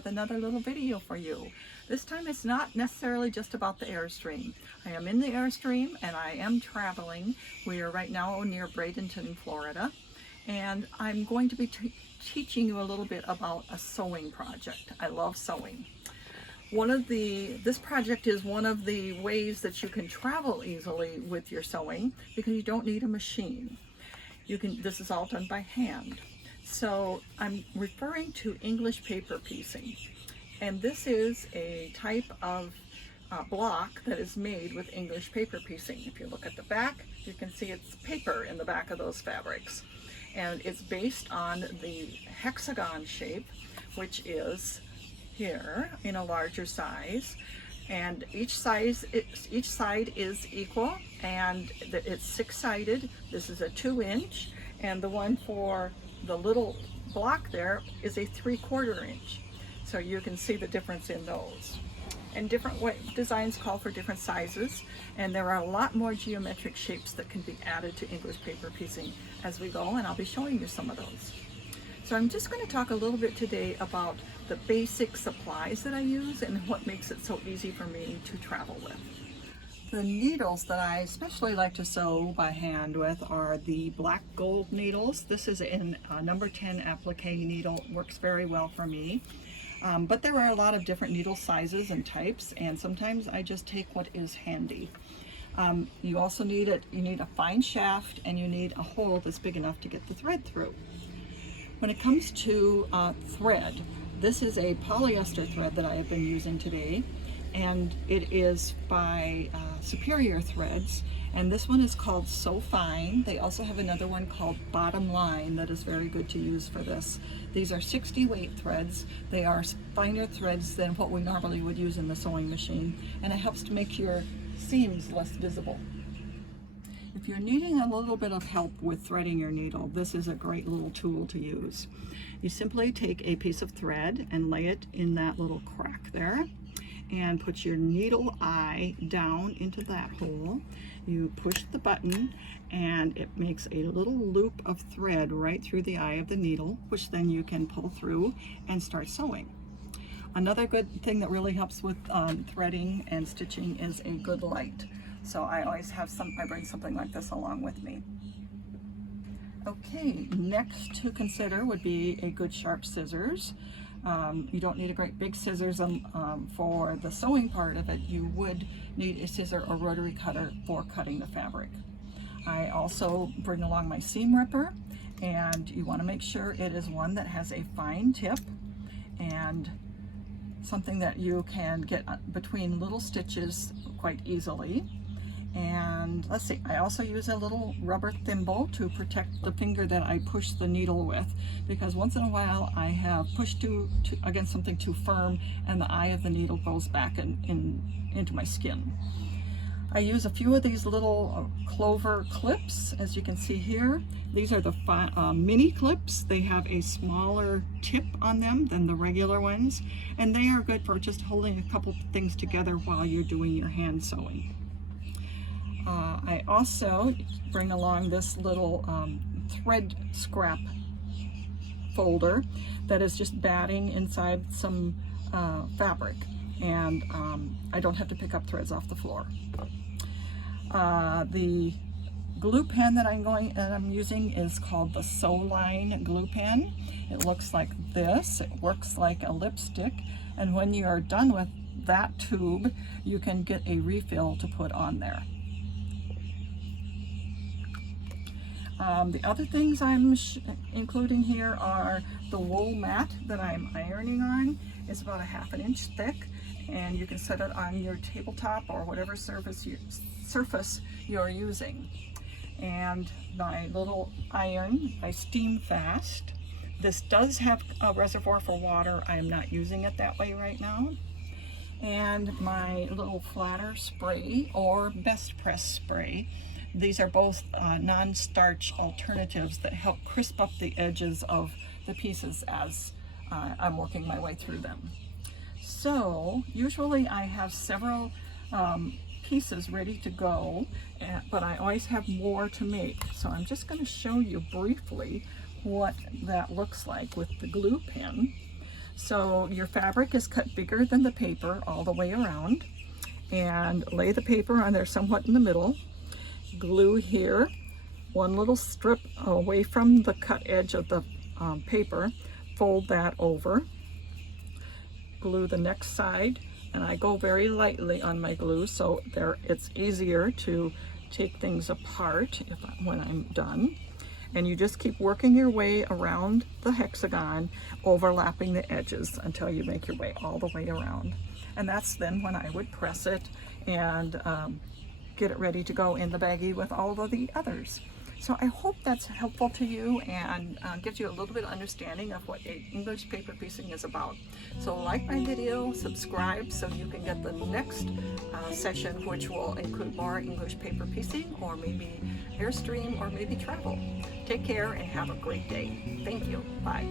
with another little video for you. This time it's not necessarily just about the Airstream. I am in the Airstream and I am traveling. We are right now near Bradenton, Florida, and I'm going to be teaching you a little bit about a sewing project. I love sewing. This project is one of the ways that you can travel easily with your sewing because you don't need a machine. This is all done by hand. So I'm referring to English paper piecing. And this is a type of block that is made with English paper piecing. If you look at the back, you can see it's paper in the back of those fabrics. And it's based on the hexagon shape, which is here in a larger size. And each side is equal, and it's six-sided. This is a 2-inch, and the one for the little block there is a 3/4 inch. So you can see the difference in those. And different designs call for different sizes, and there are a lot more geometric shapes that can be added to English paper piecing as we go, and I'll be showing you some of those. So I'm just going to talk a little bit today about the basic supplies that I use and what makes it so easy for me to travel with. The needles that I especially like to sew by hand with are the black gold needles. This is a number 10 applique needle. It works very well for me. But there are a lot of different needle sizes and types, and sometimes I just take what is handy. You also need a fine shaft, and you need a hole that's big enough to get the thread through. When it comes to thread, this is a polyester thread that I have been using today, and it is by Superior Threads, and this one is called So Fine. They also have another one called Bottom Line that is very good to use for this. These are 60 weight threads. They are finer threads than what we normally would use in the sewing machine, and it helps to make your seams less visible. If you're needing a little bit of help with threading your needle, this is a great little tool to use. You simply take a piece of thread and lay it in that little crack there, and put your needle eye down into that hole. You push the button and it makes a little loop of thread right through the eye of the needle, which then you can pull through and start sewing. Another good thing that really helps with threading and stitching is a good light. So I always have I bring something like this along with me. Okay, next to consider would be a good sharp scissors. You don't need a great big scissors for the sewing part of it. You would need a scissor or rotary cutter for cutting the fabric. I also bring along my seam ripper, and you want to make sure it is one that has a fine tip and something that you can get between little stitches quite easily. And let's see, I also use a little rubber thimble to protect the finger that I push the needle with, because once in a while I have pushed against something too firm and the eye of the needle goes back into my skin. I use a few of these little Clover Clips, as you can see here. These are the mini clips. They have a smaller tip on them than the regular ones, and they are good for just holding a couple things together while you're doing your hand sewing. I also bring along this little thread scrap folder that is just batting inside some fabric, and I don't have to pick up threads off the floor. The glue pen that I'm using is called the Sew Line glue pen. It looks like this. It works like a lipstick, and when you are done with that tube, you can get a refill to put on there. The other things I'm including here are the wool mat that I'm ironing on. It's about a ½ inch thick, and you can set it on your tabletop or whatever surface you're using. And my little iron, I steam fast. This does have a reservoir for water. I am not using it that way right now. And my little flatter spray or best press spray. These are both non-starch alternatives that help crisp up the edges of the pieces as I'm working my way through them. So usually I have several pieces ready to go, but I always have more to make. So I'm just going to show you briefly what that looks like with the glue pen. So your fabric is cut bigger than the paper all the way around, and lay the paper on there somewhat in the middle. Glue here, one little strip away from the cut edge of the paper, fold that over, glue the next side, and I go very lightly on my glue so it's easier to take things apart when I'm done. And you just keep working your way around the hexagon, overlapping the edges until you make your way all the way around. And that's then when I would press it and get it ready to go in the baggie with all of the others. So I hope that's helpful to you and gives you a little bit of understanding of what English paper piecing is about. So like my video, subscribe so you can get the next session, which will include more English paper piecing, or maybe Airstream, or maybe travel. Take care and have a great day. Thank you. Bye.